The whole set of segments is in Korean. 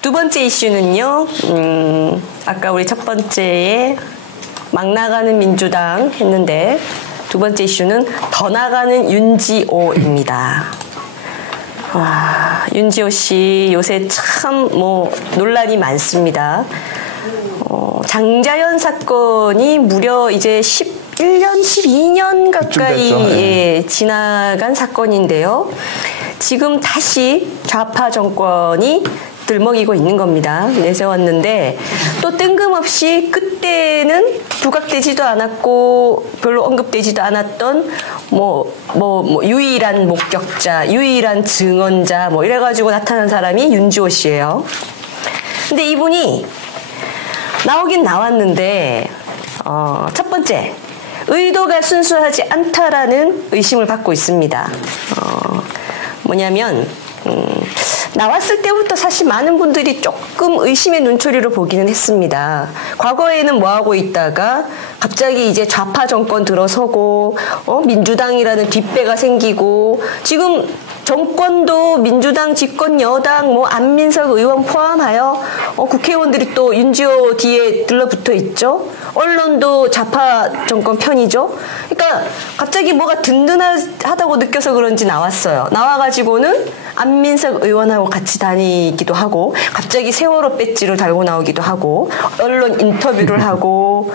두 번째 이슈는요, 아까 우리 첫 번째에 막 나가는 민주당 했는데, 두 번째 이슈는 더 나가는 윤지호입니다. 와, 윤지호 씨 요새 참 논란이 많습니다. 장자연 사건이 무려 이제 11년, 12년 가까이 지나간 사건인데요. 지금 다시 좌파 정권이 들먹이고 있는 겁니다. 내세웠는데 또 뜬금없이 그때는 부각되지도 않았고 별로 언급되지도 않았던 유일한 목격자, 유일한 증언자 이래가지고 나타난 사람이 윤지호 씨예요. 근데 이분이 나오긴 나왔는데 첫 번째 의도가 순수하지 않다라는 의심을 받고 있습니다. 뭐냐면 나왔을 때부터 사실 많은 분들이 조금 의심의 눈초리로 보기는 했습니다. 과거에는 뭐하고 있다가 갑자기 이제 좌파 정권 들어서고 민주당이라는 뒷배가 생기고 지금 정권도 민주당 집권 여당 안민석 의원 포함하여 국회의원들이 또 윤지호 뒤에 들러붙어 있죠. 언론도 좌파 정권 편이죠. 그러니까 갑자기 뭐가 든든하다고 느껴서 그런지 나왔어요. 나와가지고는 안민석 의원하고 같이 다니기도 하고 갑자기 세월호 배지를 달고 나오기도 하고 언론 인터뷰를 하고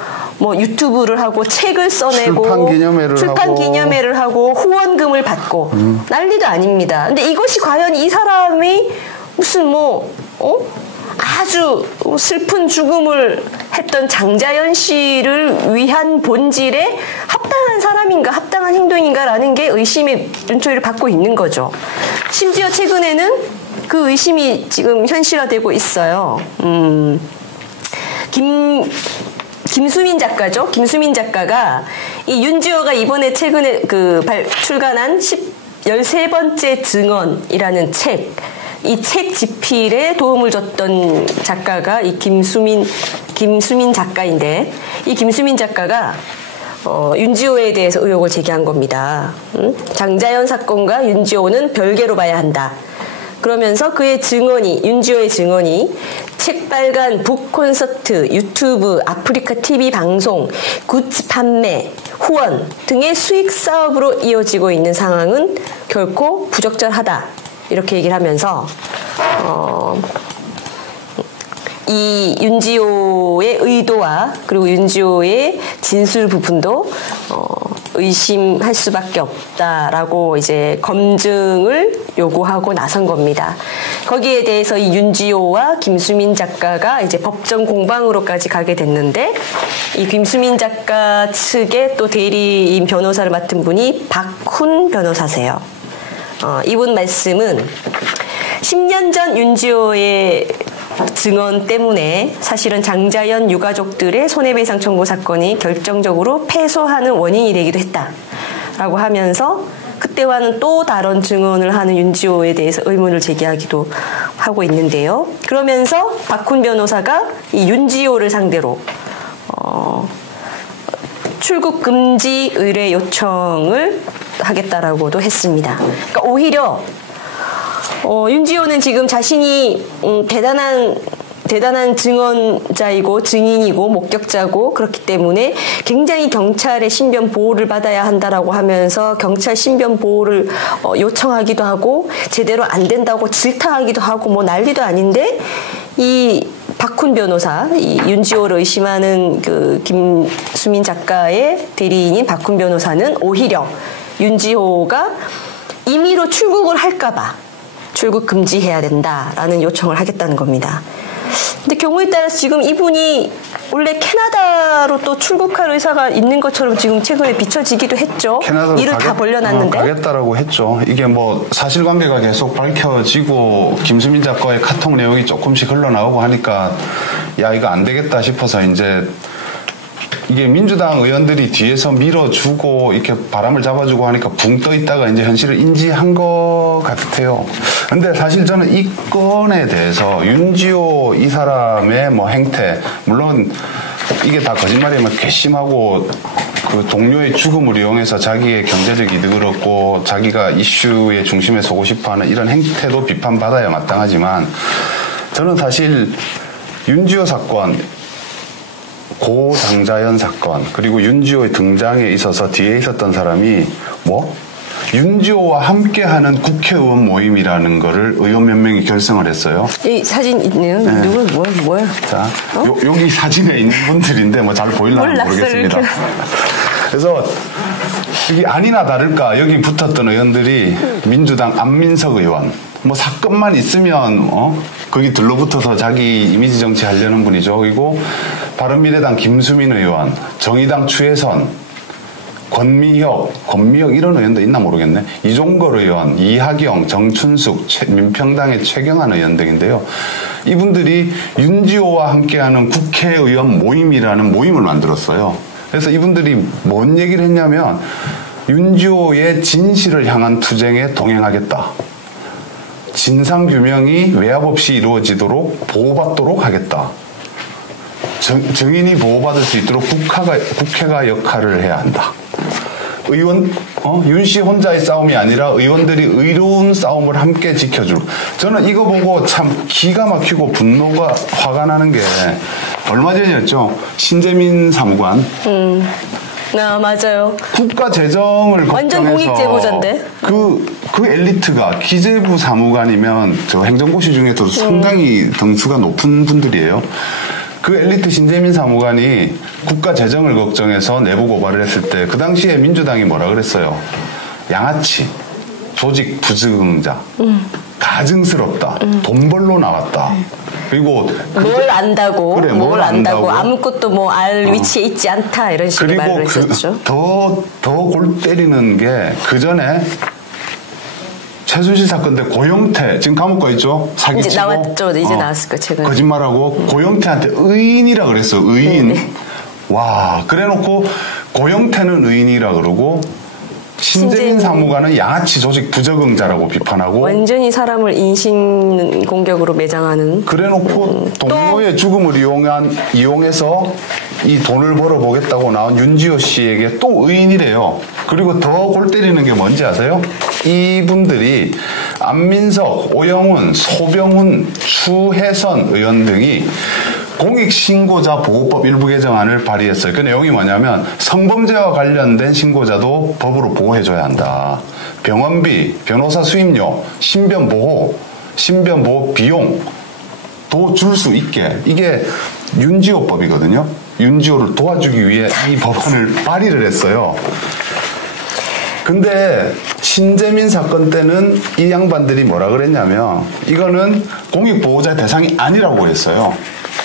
유튜브를 하고 책을 써내고 출판 기념회를 하고 후원금을 받고 난리도 아닙니다. 근데 이것이 과연 이 사람이 무슨 아주 슬픈 죽음을 했던 장자연 씨를 위한 본질에 합당한 사람인가 합당한 행동인가라는 게 의심의 눈초리를 받고 있는 거죠. 심지어 최근에는 그 의심이 지금 현실화되고 있어요. 김수민 작가죠. 김수민 작가가 이 윤지호가 이번에 최근에 출간한 13번째 증언이라는 책, 이 책 집필에 도움을 줬던 작가가 이 김수민 작가인데 이 김수민 작가가 윤지호에 대해서 의혹을 제기한 겁니다. 장자연 사건과 윤지호는 별개로 봐야 한다. 그러면서 윤지호의 증언이 책발간, 북콘서트, 유튜브, 아프리카 TV 방송, 굿즈 판매, 후원 등의 수익 사업으로 이어지고 있는 상황은 결코 부적절하다. 이렇게 얘기를 하면서 이 윤지호의 의도와 그리고 윤지호의 진술 부분도 의심할 수밖에 없다라고 이제 검증을 요구하고 나선 겁니다. 거기에 대해서 이 윤지호와 김수민 작가가 이제 법정 공방으로까지 가게 됐는데 이 김수민 작가 측의 또 대리인 변호사를 맡은 분이 박훈 변호사세요. 이분 말씀은 10년 전 윤지호의 증언 때문에 사실은 장자연 유가족들의 손해배상 청구 사건이 결정적으로 패소하는 원인이 되기도 했다라고 하면서 그때와는 또 다른 증언을 하는 윤지호에 대해서 의문을 제기하기도 하고 있는데요. 그러면서 박훈 변호사가 이 윤지호를 상대로 출국 금지 의뢰 요청을 하겠다라고도 했습니다. 그러니까 오히려 윤지호는 지금 자신이 대단한 증언자이고 증인이고 목격자고 그렇기 때문에 굉장히 경찰의 신변 보호를 받아야 한다라고 하면서 경찰 신변 보호를 요청하기도 하고 제대로 안 된다고 질타하기도 하고 난리도 아닌데 이 박훈 변호사, 이 윤지호를 의심하는 그 김수민 작가의 대리인인 박훈 변호사는 오히려 윤지호가 임의로 출국을 할까봐 출국 금지해야 된다라는 요청을 하겠다는 겁니다. 근데 경우에 따라서 지금 이분이 원래 캐나다로 또 출국할 의사가 있는 것처럼 지금 최근에 비춰지기도 했죠. 일을 다 벌려놨는데. 가겠다라고 했죠. 이게 사실관계가 계속 밝혀지고 김수민 작가의 카톡 내용이 조금씩 흘러나오고 하니까 이거 안 되겠다 싶어서 이제 이게 민주당 의원들이 뒤에서 밀어주고 이렇게 바람을 잡아주고 하니까 붕 떠 있다가 이제 현실을 인지한 것 같아요. 근데 사실 저는 이 건에 대해서 윤지호 이 사람의 행태, 물론 이게 다 거짓말이면 괘씸하고 그 동료의 죽음을 이용해서 자기의 경제적 이득을 얻고 자기가 이슈의 중심에 서고 싶어하는 이런 행태도 비판받아야 마땅하지만 저는 사실 윤지호 사건, 고 장자연 사건, 그리고 윤지호의 등장에 있어서 뒤에 있었던 사람이 윤지호와 함께하는 국회의원 모임이라는 거를 의원 몇 명이 결성을 했어요. 이 사진 있네요. 네. 누구 뭐야? 자, 여기 사진에 있는 분들인데 뭐 잘 보이려나 모르겠습니다. 그래서 이게 아니나 다를까 여기 붙었던 의원들이 민주당 안민석 의원, 뭐 사건만 있으면 거기 들러붙어서 자기 이미지 정치 하려는 분이죠. 그리고 바른미래당 김수민 의원, 정의당 추혜선, 권미혁 이런 의원도 있나 모르겠네. 이종걸 의원, 이하경, 정춘숙, 민평당의 최경환 의원 등인데요. 이분들이 윤지호와 함께하는 국회의원 모임이라는 모임을 만들었어요. 그래서 이분들이 뭔 얘기를 했냐면 윤지호의 진실을 향한 투쟁에 동행하겠다. 진상규명이 외압 없이 이루어지도록 보호받도록 하겠다. 증인이 보호받을 수 있도록 국회가 역할을 해야 한다. 윤 씨 혼자의 싸움이 아니라 의원들이 의로운 싸움을 함께 지켜줄. 저는 이거 보고 참 기가 막히고 분노가 화가 나는 게 얼마 전이었죠. 신재민 사무관. 맞아요. 국가 재정을 완전 걱정해서 공익 제보자인데. 그 엘리트가 기재부 사무관이면 저 행정고시 중에서도 상당히 등수가 높은 분들이에요. 그 엘리트 신재민 사무관이 국가 재정을 걱정해서 내부 고발을 했을 때 그 당시에 민주당이 뭐라 그랬어요? 양아치, 조직 부적응자, 가증스럽다, 돈 벌러 나왔다. 그리고 뭘 안다고, 그래, 뭘 안다고, 아무것도 뭐 알 위치에 있지 않다 이런 식의 말을 했었죠. 더 골 때리는 게 그 전에 최순실 사건 때 고영태 지금 감옥 가 있죠. 사기치고 이제 나왔죠. 이제 나왔을 거예요. 최근에. 거짓말하고 고영태한테 의인이라 그랬어. 의인. 네. 와, 그래놓고 고영태는 의인이라 그러고 신재민 사무관은 양아치 조직 부적응자라고 비판하고 완전히 사람을 인신 공격으로 매장하는. 그래놓고 동료의 죽음을 이용해서 이 돈을 벌어보겠다고 나온 윤지호 씨에게 또 의인이래요. 그리고 더 골 때리는 게 뭔지 아세요? 이분들이 안민석, 오영훈, 소병훈, 추혜선 의원 등이 공익신고자 보호법 일부 개정안을 발의했어요. 그 내용이 뭐냐면 성범죄와 관련된 신고자도 법으로 보호해줘야 한다. 병원비, 변호사 수임료, 신변보호 비용도 줄 수 있게. 이게 윤지호법이거든요. 윤지호를 도와주기 위해 이 법안을 발의를 했어요. 근데 신재민 사건 때는 이 양반들이 뭐라 그랬냐면 이거는 공익보호자 대상이 아니라고 그랬어요.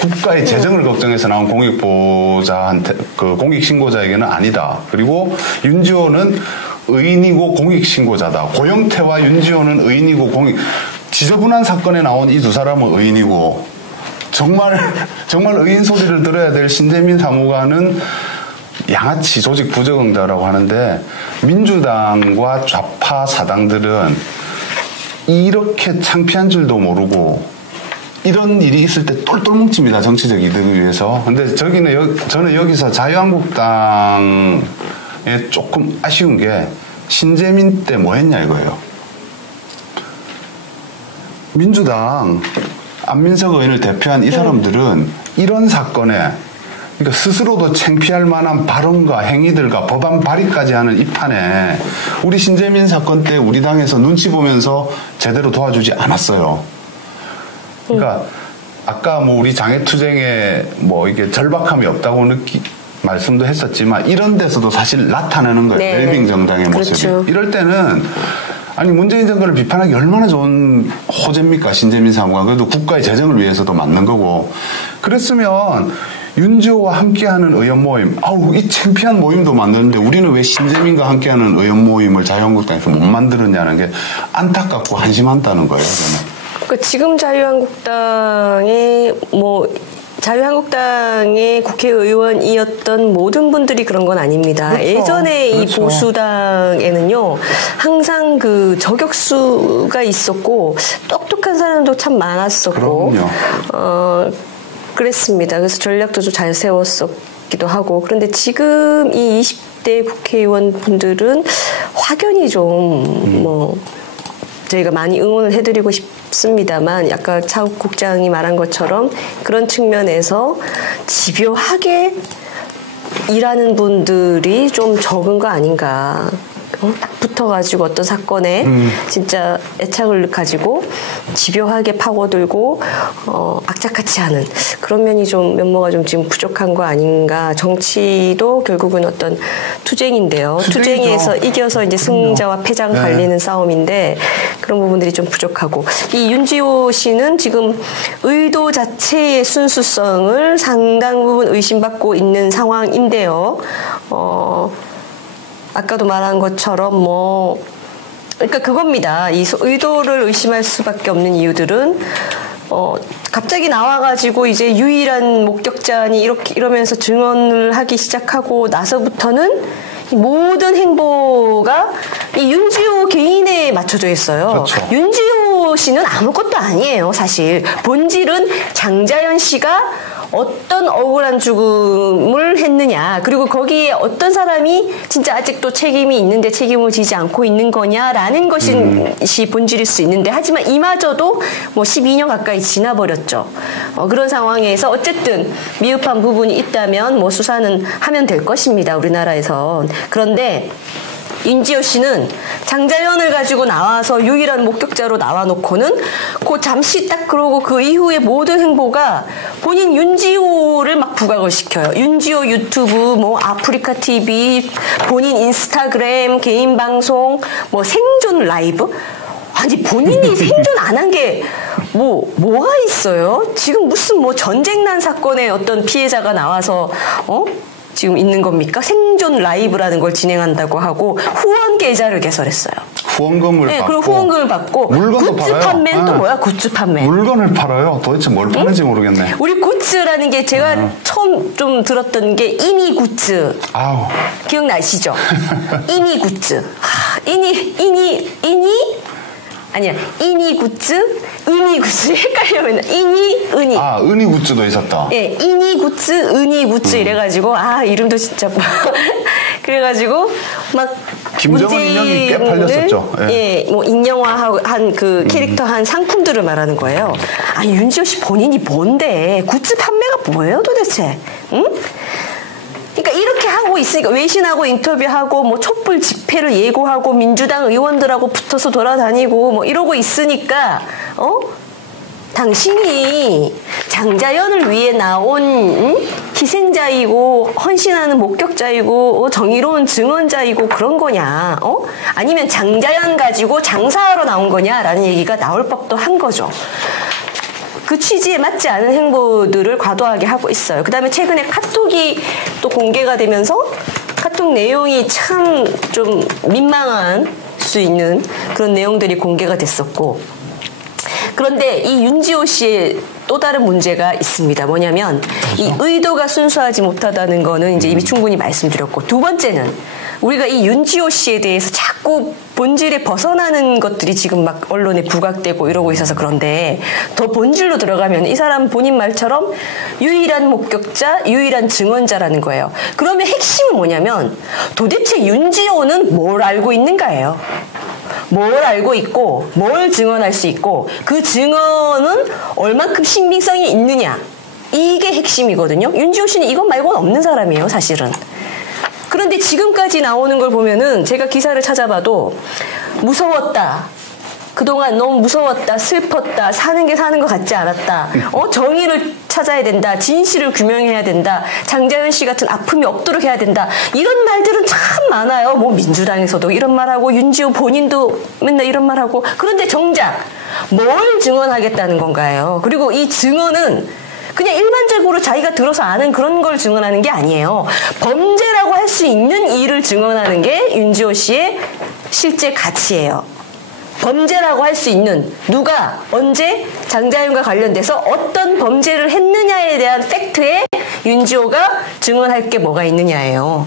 국가의 재정을 걱정해서 나온 공익보호자한테 그 공익신고자에게는 아니다. 그리고 윤지호는 의인이고 공익신고자다. 고영태와 윤지호는 의인이고 지저분한 사건에 나온 이 두 사람은 의인이고 정말 의인 소리를 들어야 될 신재민 사무관은 양아치 조직 부적응자라고 하는데 민주당과 좌파 사당들은 이렇게 창피한 줄도 모르고 이런 일이 있을 때 똘똘 뭉칩니다. 정치적 이득을 위해서. 근데 저는 여기서 자유한국당에 조금 아쉬운 게 신재민 때 뭐 했냐 이거예요. 민주당 안민석 의원을 대표한 이 사람들은 이런 사건에 그러니까 스스로도 창피할 만한 발언과 행위들과 법안 발의까지 하는 이 판에 우리 신재민 사건 때 우리 당에서 눈치 보면서 제대로 도와주지 않았어요. 그러니까 아까 뭐 우리 장애투쟁에 뭐 이게 절박함이 없다고 말씀도 했었지만 이런 데서도 사실 나타나는 거예요. 네. 웰빙 정당의 모습이. 그렇죠. 이럴 때는 아니 문재인 정권을 비판하기 얼마나 좋은 호재입니까? 신재민 사무관. 그래도 국가의 재정을 위해서도 맞는 거고. 그랬으면 윤지호와 함께하는 의원 모임, 이 창피한 모임도 만드는데 우리는 왜 신재민과 함께하는 의원 모임을 자유한국당에서 못 만들었냐는 게 안타깝고 한심하다는 거예요. 저는. 그러니까 지금 자유한국당의 국회의원이었던 모든 분들이 그런 건 아닙니다. 그렇죠. 예전에 그렇죠. 이 보수당에는요, 항상 그 저격수가 있었고, 똑똑한 사람도 참 많았었고, 그럼요. 그랬습니다. 그래서 전략도 좀 잘 세웠었기도 하고. 그런데 지금 이 20대 국회의원 분들은 확연히 좀, 저희가 많이 응원을 해드리고 싶습니다만 약간 차욱 국장이 말한 것처럼 그런 측면에서 집요하게 일하는 분들이 좀 적은 거 아닌가. 딱 붙어가지고 어떤 사건에 진짜 애착을 가지고 집요하게 파고들고 악착같이 하는 그런 면이 좀 면모가 좀 지금 부족한 거 아닌가. 정치도 결국은 어떤 투쟁인데요. 투쟁에서 이겨서 이제 승자와 패자가 갈리는 싸움인데 그런 부분들이 좀 부족하고 이 윤지호 씨는 지금 의도 자체의 순수성을 상당 부분 의심받고 있는 상황인데요. 아까도 말한 것처럼 그러니까 그겁니다. 이 의도를 의심할 수밖에 없는 이유들은 갑자기 나와가지고 이제 유일한 목격자니 이러면서 증언을 하기 시작하고 나서부터는 이 모든 행보가 이 윤지호 개인에 맞춰져 있어요. 그렇죠. 윤지호 씨는 아무것도 아니에요, 사실. 본질은 장자연 씨가 어떤 억울한 죽음을 했느냐, 그리고 거기에 어떤 사람이 진짜 아직도 책임이 있는데 책임을 지지 않고 있는 거냐라는 것이 본질일 수 있는데, 하지만 이마저도 12년 가까이 지나버렸죠. 그런 상황에서 어쨌든 미흡한 부분이 있다면 수사는 하면 될 것입니다, 우리나라에선. 그런데 윤지호 씨는 장자연을 가지고 나와서 유일한 목격자로 나와놓고는 잠시 딱 그러고 그 이후의 모든 행보가 본인 윤지호를 막 부각을 시켜요. 윤지호 유튜브, 아프리카 TV, 본인 인스타그램, 개인 방송, 생존 라이브? 아니 본인이 생존 안 한 게 뭐가 있어요? 지금 무슨 전쟁 난 사건의 어떤 피해자가 나와서 지금 있는 겁니까? 생존 라이브라는 걸 진행한다고 하고 후원 계좌를 개설했어요. 후원금을 받고. 그리고 후원금을 받고 물건도 굿즈 팔아요. 판매는 또 뭐야? 굿즈 판매. 물건을 팔아요. 도대체 뭘 파는지 모르겠네. 우리 굿즈라는 게 제가 처음 좀 들었던 게 이니 굿즈. 아우. 기억나시죠? 이니 굿즈. 아니야. 이니 굿즈, 은이 굿즈 헷갈려면 이니. 은이 굿즈도 있었다. 예, 이니 굿즈, 은이 굿즈 이래가지고 이름도 진짜 그래가지고 막 김정은 인형이 꽤 팔렸었죠. 예, 인형화한 그 캐릭터 한 상품들을 말하는 거예요. 아니 윤지호 씨 본인이 뭔데 굿즈 판매가 뭐예요 도대체? 응? 그러니까 이렇게 하고 있으니까 외신하고 인터뷰하고 촛불 집회를 예고하고 민주당 의원들하고 붙어서 돌아다니고 이러고 있으니까 당신이 장자연을 위해 나온 희생자이고 헌신하는 목격자이고 정의로운 증언자이고 그런 거냐? 아니면 장자연 가지고 장사하러 나온 거냐라는 얘기가 나올 법도 한 거죠. 그 취지에 맞지 않은 행보들을 과도하게 하고 있어요. 그 다음에 최근에 카톡이 또 공개가 되면서 카톡 내용이 참 좀 민망한 수 있는 그런 내용들이 공개가 됐었고, 그런데 이 윤지호 씨의 또 다른 문제가 있습니다. 뭐냐면 이 의도가 순수하지 못하다는 거는 이제 이미 충분히 말씀드렸고, 두 번째는 우리가 이 윤지호 씨에 대해서 자꾸 본질에 벗어나는 것들이 지금 막 언론에 부각되고 이러고 있어서 그런데 더 본질로 들어가면 이 사람 본인 말처럼 유일한 목격자, 유일한 증언자라는 거예요. 그러면 핵심은 뭐냐면 도대체 윤지호는 뭘 알고 있는가예요. 뭘 알고 있고 뭘 증언할 수 있고 그 증언은 얼만큼 신빙성이 있느냐, 이게 핵심이거든요. 윤지호 씨는 이것 말고는 없는 사람이에요, 사실은. 그런데 지금까지 나오는 걸 보면은 제가 기사를 찾아봐도 무서웠다, 그동안 너무 무서웠다, 슬펐다, 사는 게 사는 것 같지 않았다, 정의를 찾아야 된다, 진실을 규명해야 된다, 장자연 씨 같은 아픔이 없도록 해야 된다, 이런 말들은 참 많아요. 민주당에서도 이런 말하고 윤지호 본인도 맨날 이런 말하고. 그런데 정작 뭘 증언하겠다는 건가요? 그리고 이 증언은 그냥 일반적으로 자기가 들어서 아는 그런 걸 증언하는 게 아니에요. 범죄라고 할 수 있는 일을 증언하는 게 윤지호 씨의 실제 가치예요. 범죄라고 할 수 있는, 누가 언제 장자연과 관련돼서 어떤 범죄를 했느냐에 대한 팩트에 윤지호가 증언할 게 뭐가 있느냐예요.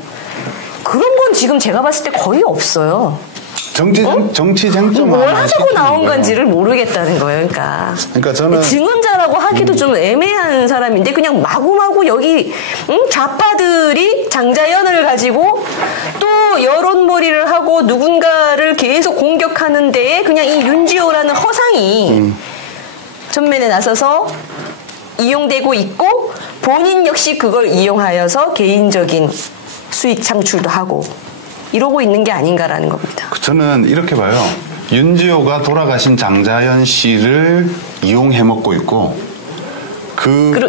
그런 건 지금 제가 봤을 때 거의 없어요. 정치 쟁점 뭘 하자고 나온 건지를 모르겠다는 거예요. 그러니까 저는 증언자라고 하기도 좀 애매한 사람인데 그냥 마구마구 여기 좌파들이 장자연을 가지고 또 여론몰이를 하고 누군가를 계속 공격하는 데에 그냥 이 윤지호라는 허상이 전면에 나서서 이용되고 있고 본인 역시 그걸 이용하여서 개인적인 수익 창출도 하고 이러고 있는 게 아닌가라는 겁니다. 저는 이렇게 봐요. 윤지호가 돌아가신 장자연 씨를 이용해 먹고 있고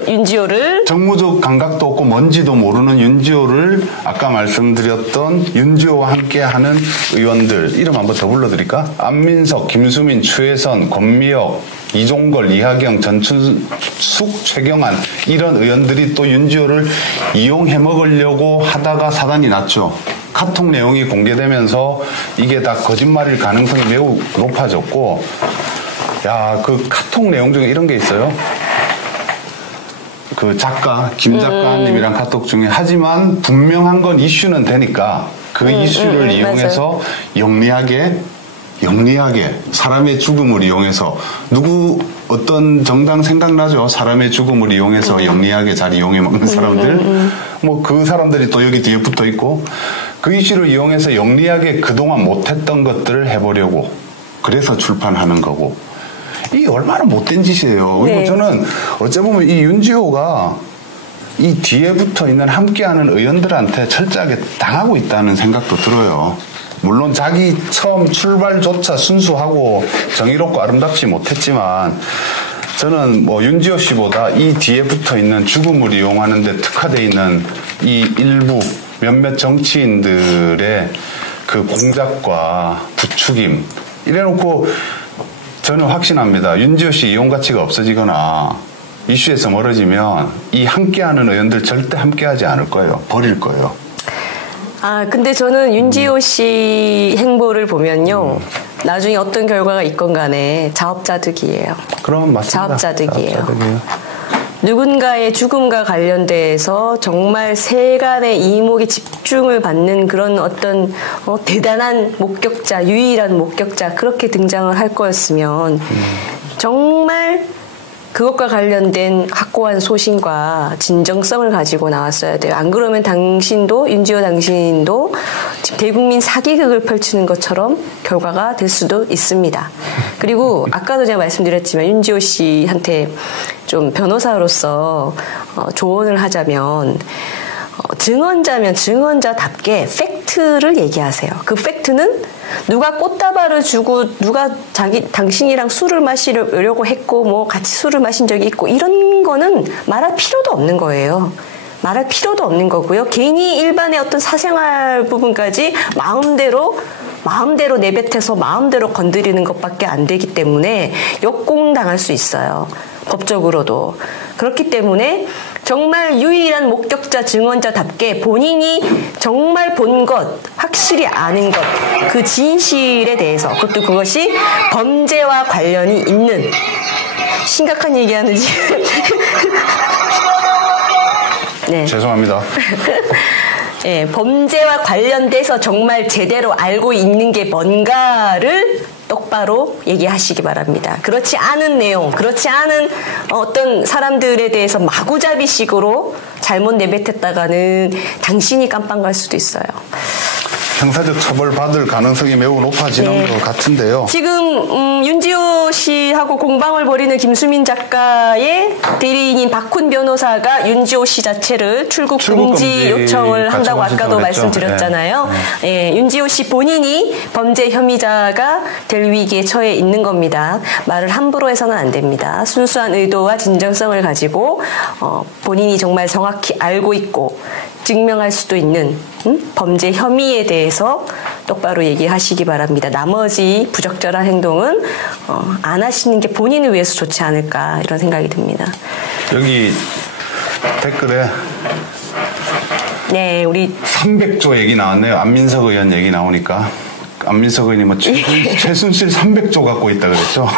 윤지호를 정무적 감각도 없고 뭔지도 모르는 윤지호를 아까 말씀드렸던 윤지호와 함께하는 의원들 이름 한번 더 불러드릴까? 안민석, 김수민, 추혜선, 권미혁, 이종걸, 이하경, 전춘숙, 최경환 이런 의원들이 또 윤지호를 이용해 먹으려고 하다가 사단이 났죠. 카톡 내용이 공개되면서 이게 다 거짓말일 가능성이 매우 높아졌고 그 카톡 내용 중에 이런 게 있어요. 그 작가 김 작가님이랑 카톡 중에 하지만 분명한 건 이슈는 되니까 그 이슈를 이용해서 맞아요. 영리하게 사람의 죽음을 이용해서 어떤 정당 생각나죠? 사람의 죽음을 이용해서 영리하게 잘 이용해 먹는 사람들 뭐 그 사람들이 또 여기 뒤에 붙어 있고 그 이슈를 이용해서 영리하게 그동안 못했던 것들을 해보려고 그래서 출판하는 거고 이게 얼마나 못된 짓이에요. 그리고 저는 어째 보면 이 윤지호가 이 뒤에 붙어 있는 함께하는 의원들한테 철저하게 당하고 있다는 생각도 들어요. 물론 자기 처음 출발조차 순수하고 정의롭고 아름답지 못했지만 저는 뭐 윤지호 씨보다 이 뒤에 붙어 있는 죽음을 이용하는 데 특화되어 있는 이 일부 몇몇 정치인들의 그 공작과 부추김 이래놓고 저는 확신합니다. 윤지호 씨 이용 가치가 없어지거나 이슈에서 멀어지면 이 함께하는 의원들 절대 함께하지 않을 거예요. 버릴 거예요. 근데 저는 윤지호 씨 행보를 보면요. 나중에 어떤 결과가 있건 간에 자업자득이에요. 그럼 맞습니다. 자업자득이에요. 누군가의 죽음과 관련돼서 정말 세간의 이목의 집중을 받는 그런 어떤 대단한 목격자, 유일한 목격자 그렇게 등장을 할 거였으면 정말 그것과 관련된 확고한 소신과 진정성을 가지고 나왔어야 돼요. 안 그러면 윤지호 당신도 지금 대국민 사기극을 펼치는 것처럼 결과가 될 수도 있습니다. 그리고 아까도 제가 말씀드렸지만 윤지호 씨한테 좀 변호사로서 조언을 하자면 증언자면 증언자답게 팩트를 얘기하세요. 그 팩트는 누가 꽃다발을 주고 누가 당신이랑 술을 마시려고 했고 뭐 같이 술을 마신 적이 있고 이런 거는 말할 필요도 없는 거예요. 말할 필요도 없는 거고요. 괜히 일반의 어떤 사생활 부분까지 마음대로 내뱉어서 마음대로 건드리는 것밖에 안 되기 때문에 역공당할 수 있어요. 법적으로도. 그렇기 때문에 정말 유일한 목격자 증언자답게 본인이 정말 본 것, 확실히 아는 것, 그 진실에 대해서 그것이 범죄와 관련이 있는 심각한 얘기하는지 네. 죄송합니다. 네, 범죄와 관련돼서 정말 제대로 알고 있는 게 뭔가를 똑바로 얘기하시기 바랍니다. 그렇지 않은 내용, 그렇지 않은 어떤 사람들에 대해서 마구잡이식으로 잘못 내뱉었다가는 당신이 깜빵 갈 수도 있어요. 형사적 처벌 받을 가능성이 매우 높아지는 것 같은데요. 지금 윤지호 씨하고 공방을 벌이는 김수민 작가의 대리인인 박훈 변호사가 윤지호 씨 자체를 출국 금지 요청을 한다고 아까도 말씀드렸잖아요. 윤지호 씨 본인이 범죄 혐의자가 될 위기에 처해 있는 겁니다. 말을 함부로 해서는 안 됩니다. 순수한 의도와 진정성을 가지고 본인이 정말 정확히 알고 있고 증명할 수도 있는 범죄 혐의에 대해서 똑바로 얘기하시기 바랍니다. 나머지 부적절한 행동은 안 하시는 게 본인을 위해서 좋지 않을까 이런 생각이 듭니다. 여기 댓글에 네, 우리 300조 얘기 나왔네요. 안민석 의원 얘기 나오니까. 안민석 의원이 뭐 최순실 300조 갖고 있다 그랬죠?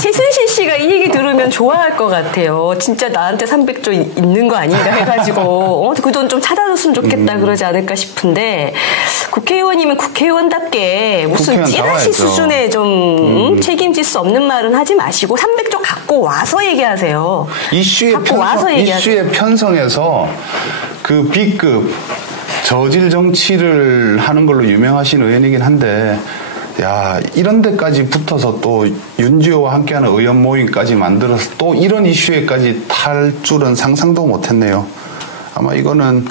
최순실 씨가 이 얘기 들으면 좋아할 것 같아요. 진짜 나한테 300조 있는 거 아닌가 해가지고 그 돈 좀 찾아줬으면 좋겠다 그러지 않을까 싶은데 국회의원이면 국회의원답게 무슨 찌라시 수준의 좀 책임질 수 없는 말은 하지 마시고 300조 갖고 와서 얘기하세요. 이슈에 편성해서 그 B급 저질 정치를 하는 걸로 유명하신 의원이긴 한데 야, 이런 데까지 붙어서 또 윤지호와 함께하는 의원 모임까지 만들어서 또 이런 이슈에까지 탈 줄은 상상도 못했네요. 아마 이거는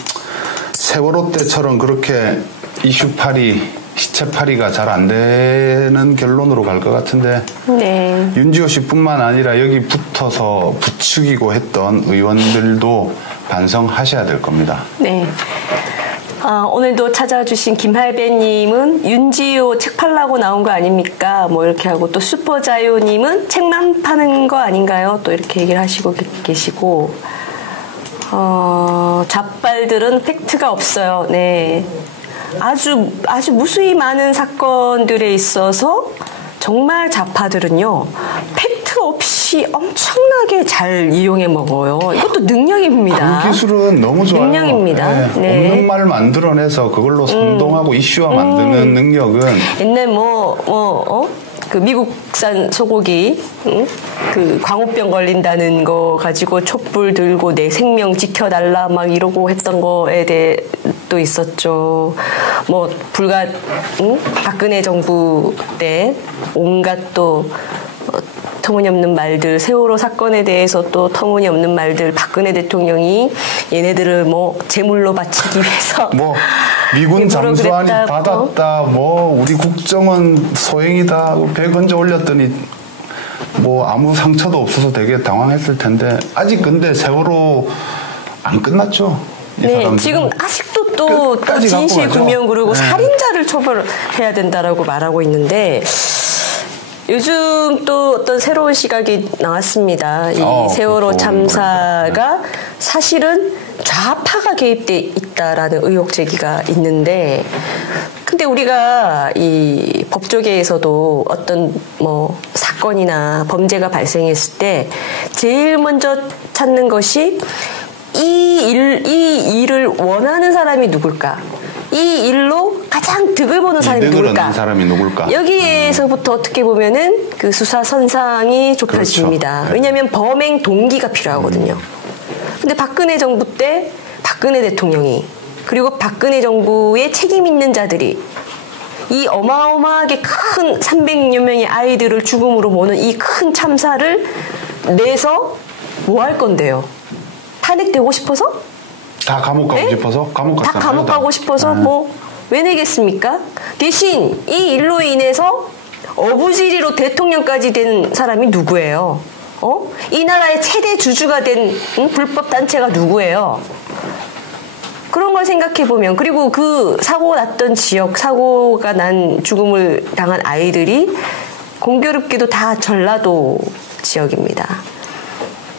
세월호 때처럼 그렇게 이슈팔이, 시체팔이가 잘 안 되는 결론으로 갈 것 같은데 네. 윤지호 씨뿐만 아니라 여기 붙어서 부추기고 했던 의원들도 반성하셔야 될 겁니다. 네. 오늘도 찾아주신 김할배님은 윤지호 책 팔라고 나온 거 아닙니까? 뭐 이렇게 하고 또 슈퍼자요님은 책만 파는 거 아닌가요? 또 이렇게 얘기를 하시고 계시고 잡발들은 팩트가 없어요. 네. 아주 무수히 많은 사건들에 있어서 정말 좌파들은요 팩트 없이 엄청나게 잘 이용해 먹어요. 이것도 능력입니다. 그 기술은 너무 좋아요. 능력입니다. 네. 네. 없는 말 만들어내서 그걸로 선동하고 이슈화 만드는 능력은 옛날 그 미국산 소고기, 그 광우병 걸린다는 거 가지고 촛불 들고 내 생명 지켜달라 막 이러고 했던 거에 대해 또 있었죠. 뭐 박근혜 정부 때 온갖 또 터무니없는 말들, 세월호 사건에 대해서 또 터무니없는 말들, 박근혜 대통령이 얘네들을 뭐 제물로 바치기 위해서 미군 잠수함이 받았다, 우리 국정원 소행이다, 배 건져 올렸더니 아무 상처도 없어서 되게 당황했을 텐데 아직 근데 세월호 안 끝났죠. 네, 지금 아직도 또 진실 규명 그리고 네. 살인자를 처벌해야 된다라고 말하고 있는데. 요즘 또 어떤 새로운 시각이 나왔습니다. 이 세월호 참사가 사실은 좌파가 개입돼 있다라는 의혹 제기가 있는데, 근데 우리가 이 법조계에서도 어떤 사건이나 범죄가 발생했을 때 제일 먼저 찾는 것이 이 일을 원하는 사람이 누굴까? 이 일로 가장 득을 보는 사람이 누굴까? 여기에서부터 어떻게 보면은 그 수사 선상이 좁혀집니다. 그렇죠. 왜냐하면 범행 동기가 필요하거든요. 근데 박근혜 정부 때 박근혜 대통령이 그리고 박근혜 정부의 책임 있는 자들이 이 어마어마하게 큰 300여 명의 아이들을 죽음으로 모는 이 큰 참사를 내서 뭐 할 건데요? 탄핵되고 싶어서? 다 감옥 가고 싶어서? 다 감옥 가고 싶어서 왜 내겠습니까? 대신 이 일로 인해서 어부지리로 대통령까지 된 사람이 누구예요? 이 나라의 최대 주주가 된 불법 단체가 누구예요? 그런 걸 생각해보면, 그리고 그 사고가 났던 지역, 사고가 난 죽음을 당한 아이들이 공교롭게도 다 전라도 지역입니다.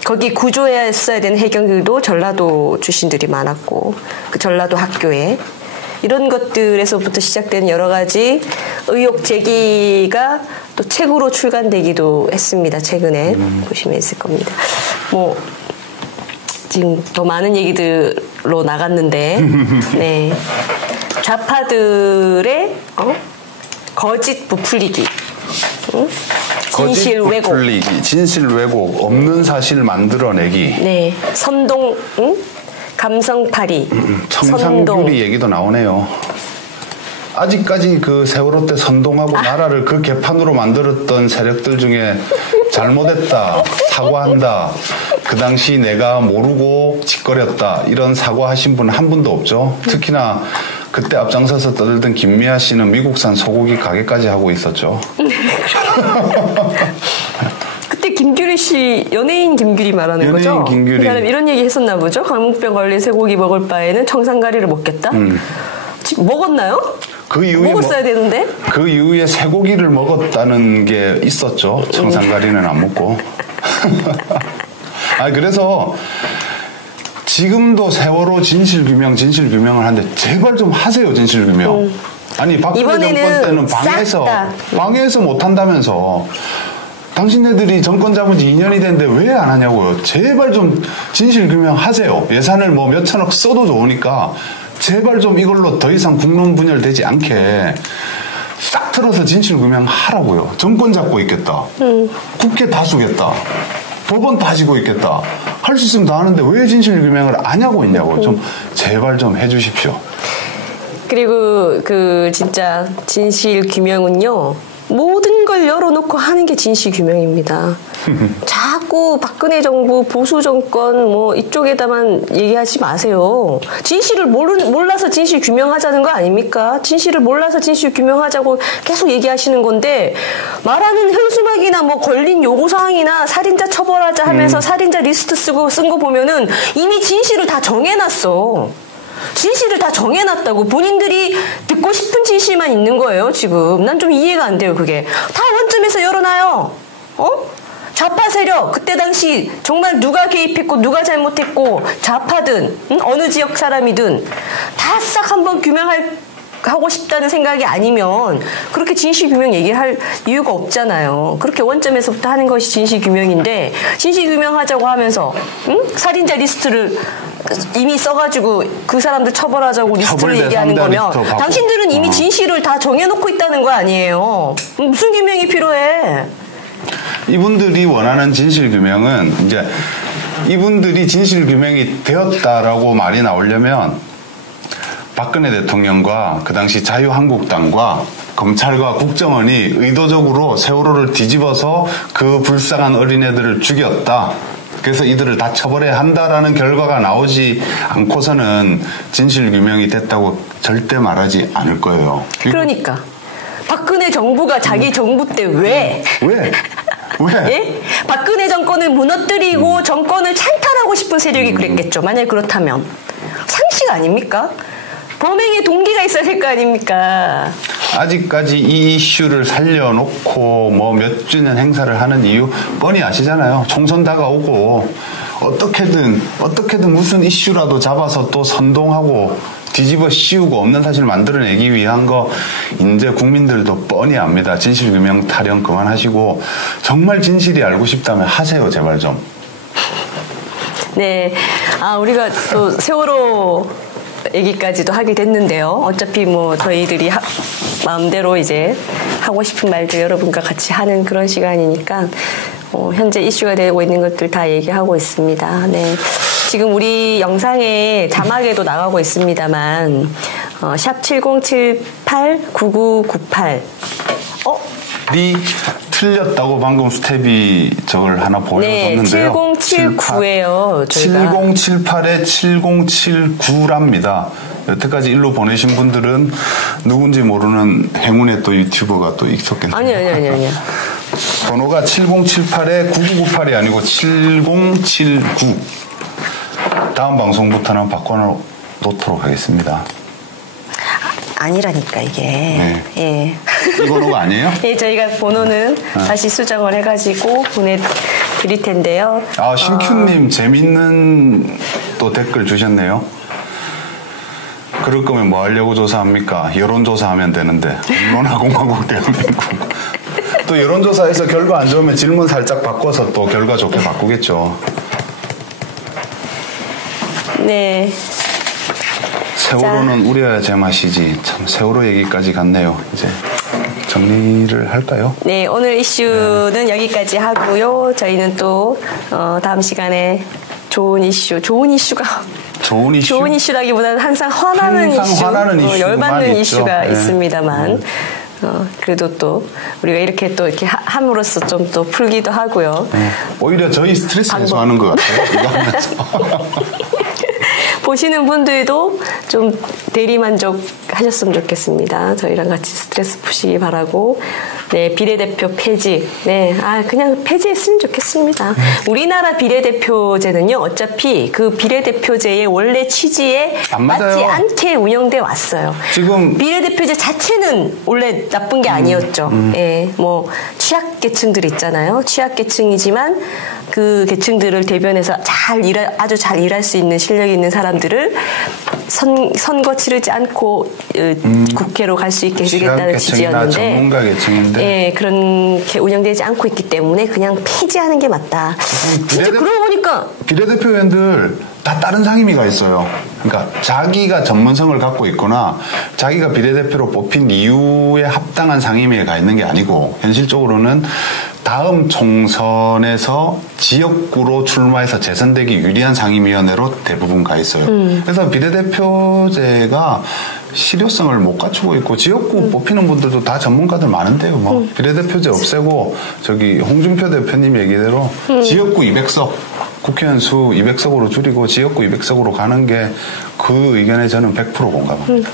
거기 구조했어야 되는 해경들도 전라도 출신들이 많았고, 그 전라도 학교에 이런 것들에서부터 시작되는 여러 가지 의혹 제기가 또 책으로 출간되기도 했습니다. 최근에 보시면 있을 겁니다. 지금 더 많은 얘기들로 나갔는데, 네. 좌파들의 거짓 부풀리기. 진실 왜곡. 진실 왜곡, 없는 사실 만들어내기. 네, 선동, 감성팔이. 청산규리 얘기도 나오네요. 아직까지 그 세월호 때 선동하고 나라를 그 개판으로 만들었던 세력들 중에 잘못했다, 사과한다, 그 당시 내가 모르고 짓거렸다, 이런 사과하신 분 한 분도 없죠. 특히나 그때 앞장서서 떠들던 김미아 씨는 미국산 소고기 가게까지 하고 있었죠. 그때 김규리 씨, 연예인 김규리 말하는 거죠? 연예인 김규리. 그 사람 이런 얘기 했었나 보죠? 광우병 걸린 쇠고기 먹을 바에는 청산가리를 먹겠다? 지금 먹었나요? 그 이후에 먹었어야 되는데? 그 이후에 쇠고기를 먹었다는 게 있었죠. 청산가리는 안 먹고. 그래서 지금도 세월호 진실규명을 하는데 제발 좀 하세요, 진실규명. 아니, 박근혜 정권 때는 방해해서 못한다면서. 당신네들이 정권 잡은 지 2년이 됐는데 왜 안 하냐고요. 제발 좀 진실규명 하세요. 예산을 몇천억 써도 좋으니까 제발 좀 이걸로 더 이상 국론 분열되지 않게 싹 틀어서 진실규명 하라고요. 정권 잡고 있겠다. 국회 다수겠다. 법원 다지고 있겠다. 할 수 있으면 다 하는데 왜 진실규명을 안 하고 있냐고. 좀 제발 좀 해주십시오. 그리고 그 진짜 진실 규명은요. 모든 걸 열어놓고 하는 게 진실 규명입니다. 자꾸 박근혜 정부 보수 정권 뭐 이쪽에다만 얘기하지 마세요. 진실을 몰라서 진실 규명하자는 거 아닙니까? 진실을 몰라서 진실 규명하자고 계속 얘기하시는 건데 말하는 현수막이나 뭐 걸린 요구사항이나 살인자 처벌하자 하면서 살인자 리스트 쓴 거 보면은 이미 진실을 다 정해놨어. 진실을 다 정해놨다고. 본인들이 듣고 싶은 진실만 있는 거예요 지금. 난 좀 이해가 안 돼요 그게. 다 원점에서 열어놔요. 좌파 세력 그때 당시 정말 누가 개입했고 누가 잘못했고 좌파든 어느 지역 사람이든 다 싹 한번 규명하고 싶다는 생각이 아니면 그렇게 진실 규명 얘기할 이유가 없잖아요. 그렇게 원점에서부터 하는 것이 진실 규명인데 진실 규명하자고 하면서 살인자 리스트를 이미 써가지고 그 사람들 처벌하자고 리스트를 얘기하는 거면 당신들은 이미 진실을 다 정해놓고 있다는 거 아니에요. 무슨 규명이 필요해? 이분들이 원하는 진실 규명은 이제 이분들이 진실 규명이 되었다라고 말이 나오려면 박근혜 대통령과 그 당시 자유한국당과 검찰과 국정원이 의도적으로 세월호를 뒤집어서 그 불쌍한 어린애들을 죽였다. 그래서 이들을 다 처벌해야 한다라는 결과가 나오지 않고서는 진실 규명이 됐다고 절대 말하지 않을 거예요. 그러니까 박근혜 정부가 자기 정부 때 왜? 예? 박근혜 정권을 무너뜨리고 정권을 찬탈하고 싶은 세력이 그랬겠죠. 만약 그렇다면 상식 아닙니까? 범행의 동기가 있어야 될 거 아닙니까? 아직까지 이 이슈를 살려놓고 뭐 몇 주년 행사를 하는 이유 뻔히 아시잖아요. 총선 다가오고 어떻게든 무슨 이슈라도 잡아서 또 선동하고 뒤집어 씌우고 없는 사실을 만들어내기 위한 거 이제 국민들도 뻔히 압니다. 진실규명 타령 그만하시고 정말 진실이 알고 싶다면 하세요. 제발 좀. 네. 우리가 또 세월호 얘기까지도 하게 됐는데요. 어차피 뭐 저희들이 마음대로 이제 하고 싶은 말도 여러분과 같이 하는 그런 시간이니까 현재 이슈가 되고 있는 것들 다 얘기하고 있습니다. 네. 지금 우리 영상에 자막에도 나가고 있습니다만 샵 7078-9998 니 틀렸다고 방금 스텝이 저걸 하나 보여줬는데요. 네, 7079예요. 7078에 7079랍니다. 여태까지 일로 보내신 분들은 누군지 모르는 행운의 또 유튜버가 또 있었겠네요. 아니요. 번호가 7078에 9998이 아니고 7079. 다음 방송부터는 바꿔놓도록 하겠습니다. 아니라니까 이게. 네. 예. 이 번호가 아니에요? 예, 저희가 번호는 다시 수정을 해가지고 보내드릴 텐데요. 신큐님 재밌는 또 댓글 주셨네요. 그럴 거면 뭐 하려고 조사합니까? 여론조사하면 되는데. 언론화공화국 대한민국. 또 여론조사에서 결과 안 좋으면 질문 살짝 바꿔서 또 결과 좋게 바꾸겠죠. 네. 세월호는 우려야 제맛이지. 참 세월호 얘기까지 갔네요. 이제 정리를 할까요? 네, 오늘 이슈는 여기까지 하고요. 저희는 또 다음 시간에 좋은 이슈라기보다는 항상 화나는 이슈, 열받는 이슈가 네. 있습니다만 그래도 또 우리가 이렇게 또 이렇게 함으로써 좀 또 풀기도 하고요. 오히려 저희 스트레스 해소하는 것 같아요. 이거 하면서. 보시는 분들도 좀 대리만족 하셨으면 좋겠습니다. 저희랑 같이 스트레스 푸시기 바라고. 네, 비례대표 폐지. 네, 그냥 폐지했으면 좋겠습니다. 우리나라 비례대표제는요, 어차피 그 비례대표제의 원래 취지에 맞지 않게 운영돼 왔어요. 지금 비례대표제 자체는 원래 나쁜 게 아니었죠. 예, 뭐 취약계층들 있잖아요. 취약계층이지만 그 계층들을 대변해서 아주 잘 일할 수 있는 실력이 있는 사람들을 선거 치르지 않고 국회로 갈 수 있게 해주겠다는 취지였는데 전문가 계층인데 예, 그렇게 운영되지 않고 있기 때문에 그냥 폐지하는 게 맞다. 진짜 그러고 보니까 비례대표 의원들 다 다른 상임위가 있어요. 그러니까 자기가 전문성을 갖고 있거나 자기가 비례대표로 뽑힌 이유에 합당한 상임위에 가 있는 게 아니고 현실적으로는 다음 총선에서 지역구로 출마해서 재선되기 유리한 상임위원회로 대부분 가 있어요. 그래서 비례대표제가 실효성을 못 갖추고 있고 지역구 뽑히는 분들도 다 전문가들 많은데요. 뭐 비례대표제 없애고 저기 홍준표 대표님 얘기대로 지역구 200석 국회의원 수 200석으로 줄이고 지역구 200석으로 가는 게 그 의견에 저는 100% 공감합니다.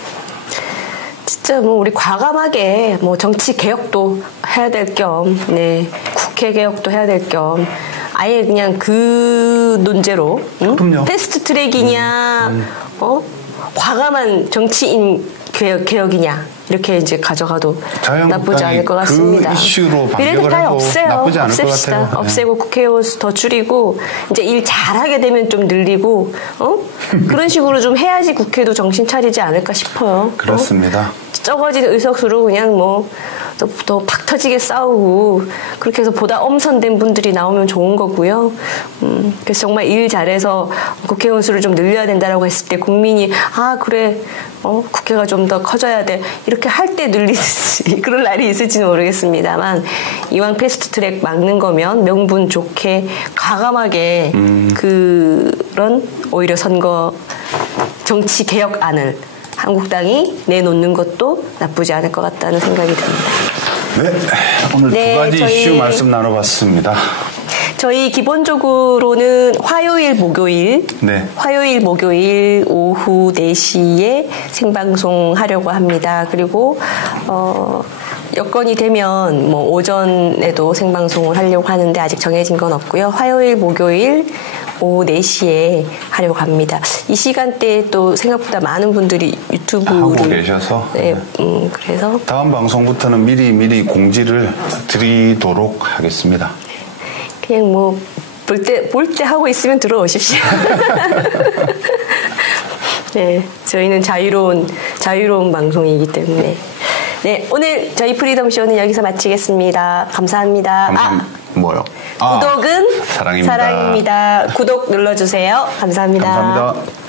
진짜 뭐 우리 과감하게 뭐 정치 개혁도 해야 될 겸, 네, 국회 개혁도 해야 될 겸, 아예 그냥 그 논제로 패스트 트랙이냐, 과감한 정치인 개혁이냐 이렇게 이제 가져가도 나쁘지 않을 것 같습니다. 그 이슈로 비례대표 해도 나쁘지 않을 것 없앱시다. 같아요. 없애고 국회의원 수 더 줄이고 이제 일 잘하게 되면 좀 늘리고 그런 식으로 좀 해야지 국회도 정신 차리지 않을까 싶어요. 그렇습니다. 적어진 의석수로 그냥 뭐 더 팍 터지게 싸우고 그렇게 해서 보다 엄선된 분들이 나오면 좋은 거고요. 그래서 정말 일 잘해서 국회의원 수를 좀 늘려야 된다라고 했을 때 국민이 아 그래 국회가 좀 더 커져야 돼 이렇게 할 때 늘리듯이 그런 날이 있을지는 모르겠습안만 이왕 패스트트랙 막는 거면 명분 좋게 과감하게 그런 오히려 선거 정치 개혁안을 한국당이 내놓는 것도 나쁘지 않을 것 같다는 생각이 듭니다. 네, 오늘 두 가지 이슈 말씀 나눠봤습니다. 저희 기본적으로는 화요일, 목요일 오후 4시에 생방송 하려고 합니다. 그리고 여건이 되면 뭐 오전에도 생방송을 하려고 하는데 아직 정해진 건 없고요. 화요일, 목요일 오후 4시에 하려고 합니다. 이 시간대에 또 생각보다 많은 분들이 유튜브를 하고 계셔서 네, 그래서 다음 방송부터는 미리 공지를 드리도록 하겠습니다. 그냥 뭐 볼 때 하고 있으면 들어오십시오. 네, 저희는 자유로운 방송이기 때문에. 네, 오늘 저희 프리덤 쇼는 여기서 마치겠습니다. 감사합니다. 뭐요? 구독은 사랑입니다. 사랑입니다. 구독 눌러주세요. 감사합니다. 감사합니다.